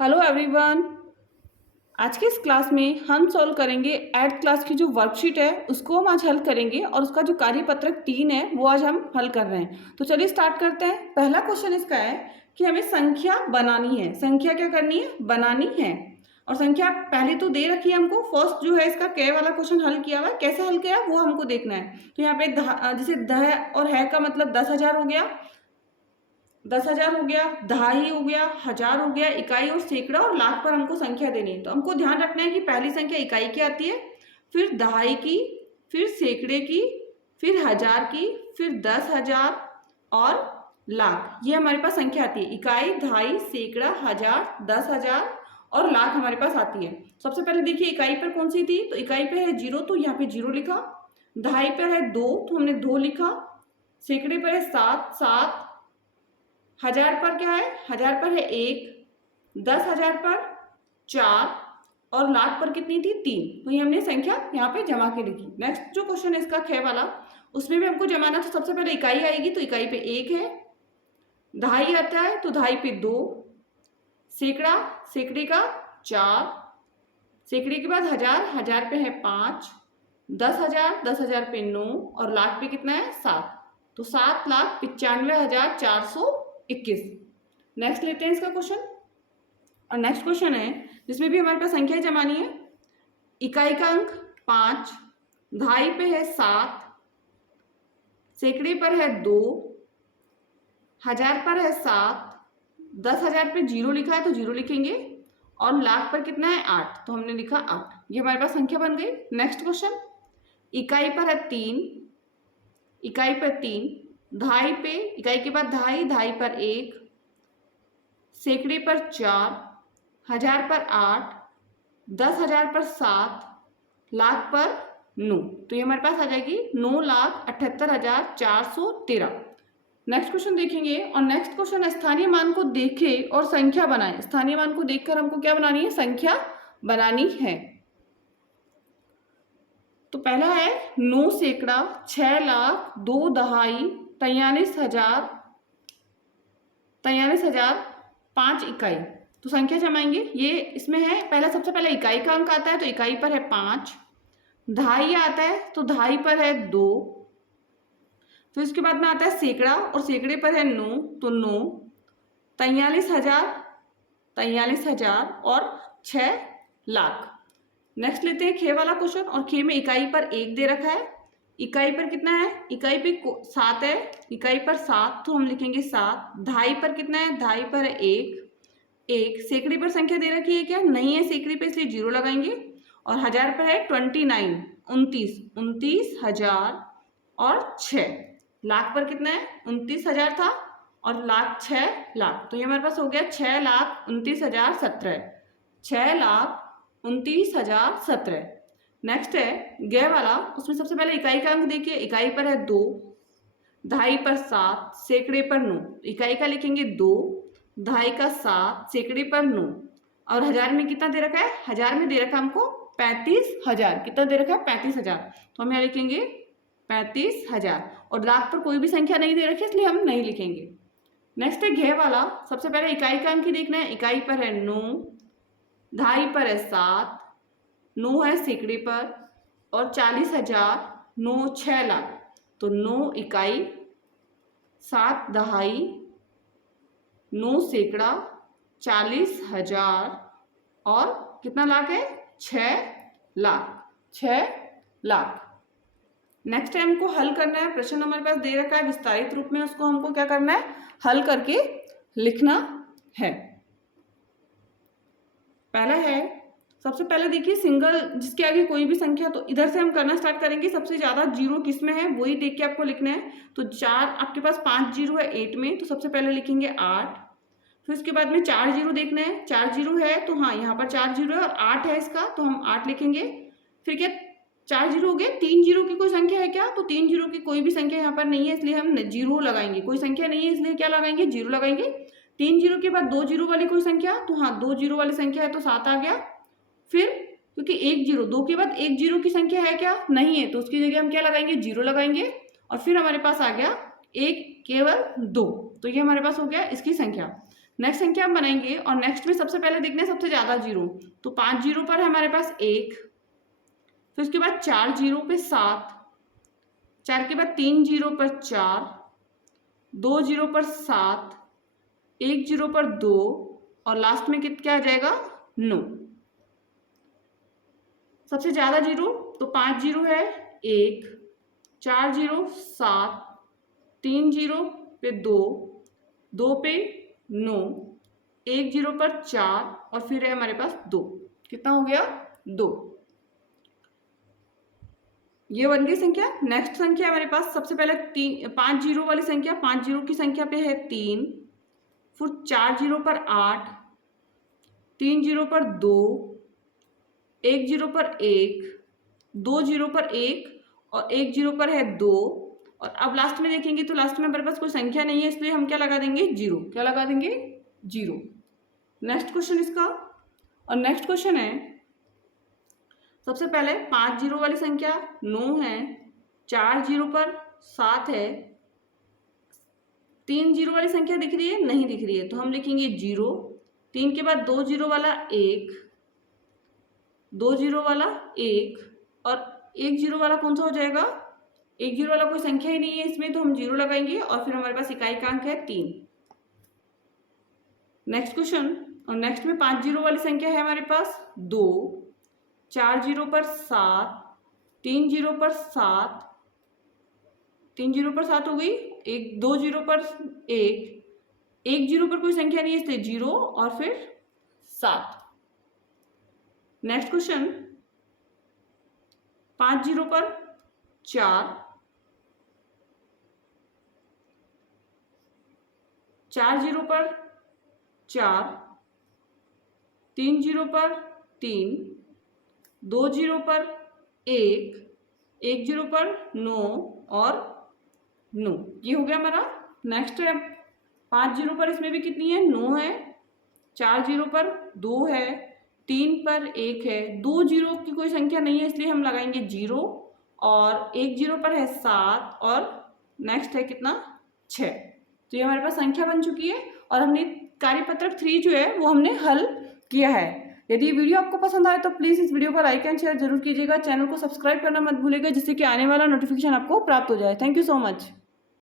Hello everyone. आज के इस क्लास में हम सॉल्व करेंगे 8th क्लास की जो वर्कशीट है उसको हम आज हल करेंगे और उसका जो कार्यपत्रक 3 है वो आज हम हल कर रहे हैं। तो चलिए स्टार्ट करते हैं। पहला क्वेश्चन इसका है कि हमें संख्या बनानी है। संख्या क्या करनी है? बनानी है। और संख्या पहले तो दे रखी है हमको। फर्स्ट जो है इसका कै वाला क्वेश्चन हल किया हुआ है, कैसे हल किया वो हमको देखना है। तो यहाँ पे जैसे द और है का मतलब 10,000 हो गया, 10,000 हो गया, दहाई हो गया, हजार हो गया, इकाई और सैकड़ा और लाख पर हमको संख्या देनी है। तो हमको ध्यान रखना है कि पहली संख्या इकाई की आती है, फिर दहाई की, फिर सैकड़े की, फिर हजार की, फिर 10,000 और लाख। ये हमारे पास संख्या आती है। इकाई, दहाई, सैकड़ा, हजार, 10,000 और लाख हमारे पास आती है। सबसे पहले देखिए इकाई पर कौन सी थी। तो इकाई पर है 0, तो यहाँ पे 0 लिखा। दहाई पर है 2, तो हमने 2 लिखा। सैकड़े पर है 7, 7। हजार पर क्या है? हजार पर है 1, 10,000 पर 4 और लाख पर कितनी थी? 3। तो ये हमने संख्या यहाँ पे जमा के लिखी। नेक्स्ट जो क्वेश्चन है इसका ख वाला, उसमें भी हमको जमाना। तो सबसे पहले इकाई आएगी, तो इकाई पे 1 है। दहाई आता है तो दहाई पे 2, सैकड़ा, सैकड़े का 4, सैकड़े के बाद हजार, हजार पे है 5, 10,000, 10,000 पे 9 और लाख पे कितना है? 7। तो 7,95,421। नेक्स्ट लेते हैं इसका क्वेश्चन। और नेक्स्ट क्वेश्चन है जिसमें भी हमारे पास संख्या जमानी है। इकाई का अंक 5, दहाई पे है 7, सैकड़े पर है 2, हजार पर है 7, 10,000 पे 0 लिखा है तो 0 लिखेंगे और लाख पर कितना है? 8। तो हमने लिखा 8। ये हमारे पास संख्या बन गई। नेक्स्ट क्वेश्चन, इकाई पर है 3, इकाई पर 3, दहाई पे, इकाई के बाद दहाई, दहाई पर 1, सैकड़े पर 4, हजार पर 8, 10,000 पर 7, लाख पर 9। तो ये हमारे पास आ जाएगी 9,78,413। नेक्स्ट क्वेश्चन देखेंगे। और नेक्स्ट क्वेश्चन है स्थानीय मान को देखे और संख्या बनाए। स्थानीय मान को देखकर हमको क्या बनानी है? संख्या बनानी है। तो पहला है 9 सैकड़ा, 6 लाख, 2 दहाई, 43,000, 5 इकाई। तो संख्या जमाएंगे। ये इसमें है, पहला सबसे पहले इकाई का अंक आता है तो इकाई पर है 5, दहाई आता है तो दहाई पर है 2, फिर उसके बाद में आता है सैकड़ा और सैकड़े पर है 9, तो 9, 43,000 और 6 लाख। नेक्स्ट लेते हैं खे वाला क्वेश्चन। और खे में इकाई पर 1 दे रखा है, इकाई पर कितना है? इकाई पे 7 है, इकाई पर 7 तो हम लिखेंगे 7। दहाई पर कितना है? दहाई पर है 1। सैकड़े पर संख्या दे रखी है क्या? नहीं है सैकड़े पे, इसलिए 0 लगाएंगे। और हजार पर है 29, 29,000 और 6। लाख पर कितना है? 29,000 था और लाख 6 लाख। तो ये हमारे पास हो गया 6,29,017, 6,29,017। नेक्स्ट है गे वाला। उसमें सबसे पहले इकाई का अंक देखिए। इकाई पर है 2, दहाई पर 7, सैकड़े पर 9। इकाई का लिखेंगे 2, दहाई का 7, सैकड़े पर 9 और हजार में कितना दे रखा है? हजार में दे रखा हमको 35,000। कितना दे रखा है? 35,000। तो हम यहाँ लिखेंगे 35,000। और लाख पर कोई भी संख्या नहीं दे रखी इसलिए हम नहीं लिखेंगे। नेक्स्ट है घे वाला। सबसे पहले इकाई का अंक ही देखना है। इकाई पर है 9, दहाई पर है 7, 9 है सैकड़े पर और 40,000, 9, 6 लाख। तो 9 इकाई, 7 दहाई, 9 सैकड़ा, 40,000 और कितना लाख है? 6 लाख, 6 लाख। नेक्स्ट टाइम को हल करना है। प्रश्न हमारे पास दे रखा है विस्तारित रूप में, उसको हमको क्या करना है? हल करके लिखना है। पहला है, सबसे पहले देखिए सिंगल जिसके आगे कोई भी संख्या, तो इधर से हम करना स्टार्ट करेंगे। सबसे ज्यादा 0 किस में है वही देख के आपको लिखना है। तो 4 आपके पास 5 0 है 8 में, तो सबसे पहले लिखेंगे 8। फिर उसके बाद में 4 0 देखना है। 4 0 है तो हाँ यहाँ पर 4 0 है और 8 है इसका, तो हम 8 लिखेंगे। फिर क्या 4 0 हो गए। 3 0 की कोई संख्या है क्या? तो 3 0 की कोई भी संख्या यहाँ पर नहीं है इसलिए हम 0 लगाएंगे। कोई संख्या नहीं है इसलिए क्या लगाएंगे? 0 लगाएंगे। 3 0 के बाद 2 0 वाली कोई संख्या, तो हाँ 2 0 वाली संख्या है तो 7 आ गया। फिर क्योंकि 1 0, 2 के बाद 1 0 की संख्या है क्या? नहीं है, तो उसकी जगह हम क्या लगाएंगे? 0 लगाएंगे। और फिर हमारे पास आ गया 1 केवल 2, तो ये हमारे पास हो गया इसकी संख्या। नेक्स्ट संख्या हम बनाएंगे और नेक्स्ट में सबसे पहले देखना है सबसे ज़्यादा जीरो। तो 5 जीरो पर है हमारे पास 1, फिर उसके बाद 4 जीरो पे 7, 4 के बाद 3 जीरो पर 4, 2 जीरो पर 7, 1 जीरो पर 2 और लास्ट में क्या आ जाएगा 9। सबसे ज़्यादा जीरो तो 5 जीरो है 1, 4 जीरो 7, 3 जीरो पे 2, 2 पे 9, 1 जीरो पर 4 और फिर है हमारे पास 2। कितना हो गया 2। ये बन गई संख्या। नेक्स्ट संख्या हमारे पास सबसे पहले 5 जीरो वाली संख्या, 5 जीरो की संख्या पे है 3, फिर 4 जीरो पर 8, 3 जीरो पर 2, 1 जीरो पर 1, 2 जीरो पर 1 और 1 जीरो पर है 2। और अब लास्ट में देखेंगे तो लास्ट में हमारे पास कोई संख्या नहीं है, इसलिए हम क्या लगा देंगे जीरो। क्या लगा देंगे जीरो। नेक्स्ट क्वेश्चन इसका, और नेक्स्ट क्वेश्चन है सबसे पहले 5 जीरो वाली संख्या 9 है, 4 जीरो पर 7 है, 3 जीरो वाली संख्या दिख रही है नहीं दिख रही है, तो हम लिखेंगे जीरो। 3 के बाद 2 जीरो वाला 1, 2 जीरो वाला 1 और 1 जीरो वाला कौन सा हो जाएगा, 1 जीरो वाला कोई संख्या ही नहीं है इसमें, तो हम जीरो लगाएंगे और फिर हमारे पास इकाई का अंक है 3। नेक्स्ट क्वेश्चन, और नेक्स्ट में 5 जीरो वाली संख्या है हमारे पास 2, 4 जीरो पर 7, 3 जीरो पर 7, 3 जीरो पर 7 हो गई, 2 जीरो पर 1, 1 जीरो पर कोई संख्या नहीं है इसलिए जीरो और फिर 7। नेक्स्ट क्वेश्चन, 5 जीरो पर 4, 4 जीरो पर 4, 3 जीरो पर 3, 2 जीरो पर 1, 1 जीरो पर 9 और 9। ये हो गया हमारा। नेक्स्ट है 5 जीरो पर, इसमें भी कितनी है 9 है, 4 जीरो पर 2 है, 3 पर 1 है, 2 जीरो की कोई संख्या नहीं है इसलिए हम लगाएंगे जीरो और 1 जीरो पर है 7 और नेक्स्ट है कितना 6। तो ये हमारे पास संख्या बन चुकी है और हमने कार्यपत्रक 3 जो है वो हमने हल किया है। यदि वीडियो आपको पसंद आए तो प्लीज़ इस वीडियो को लाइक एंड शेयर जरूर कीजिएगा। चैनल को सब्सक्राइब करना मत भूलिएगा जिससे कि आने वाला नोटिफिकेशन आपको प्राप्त हो जाए। Thank you so much.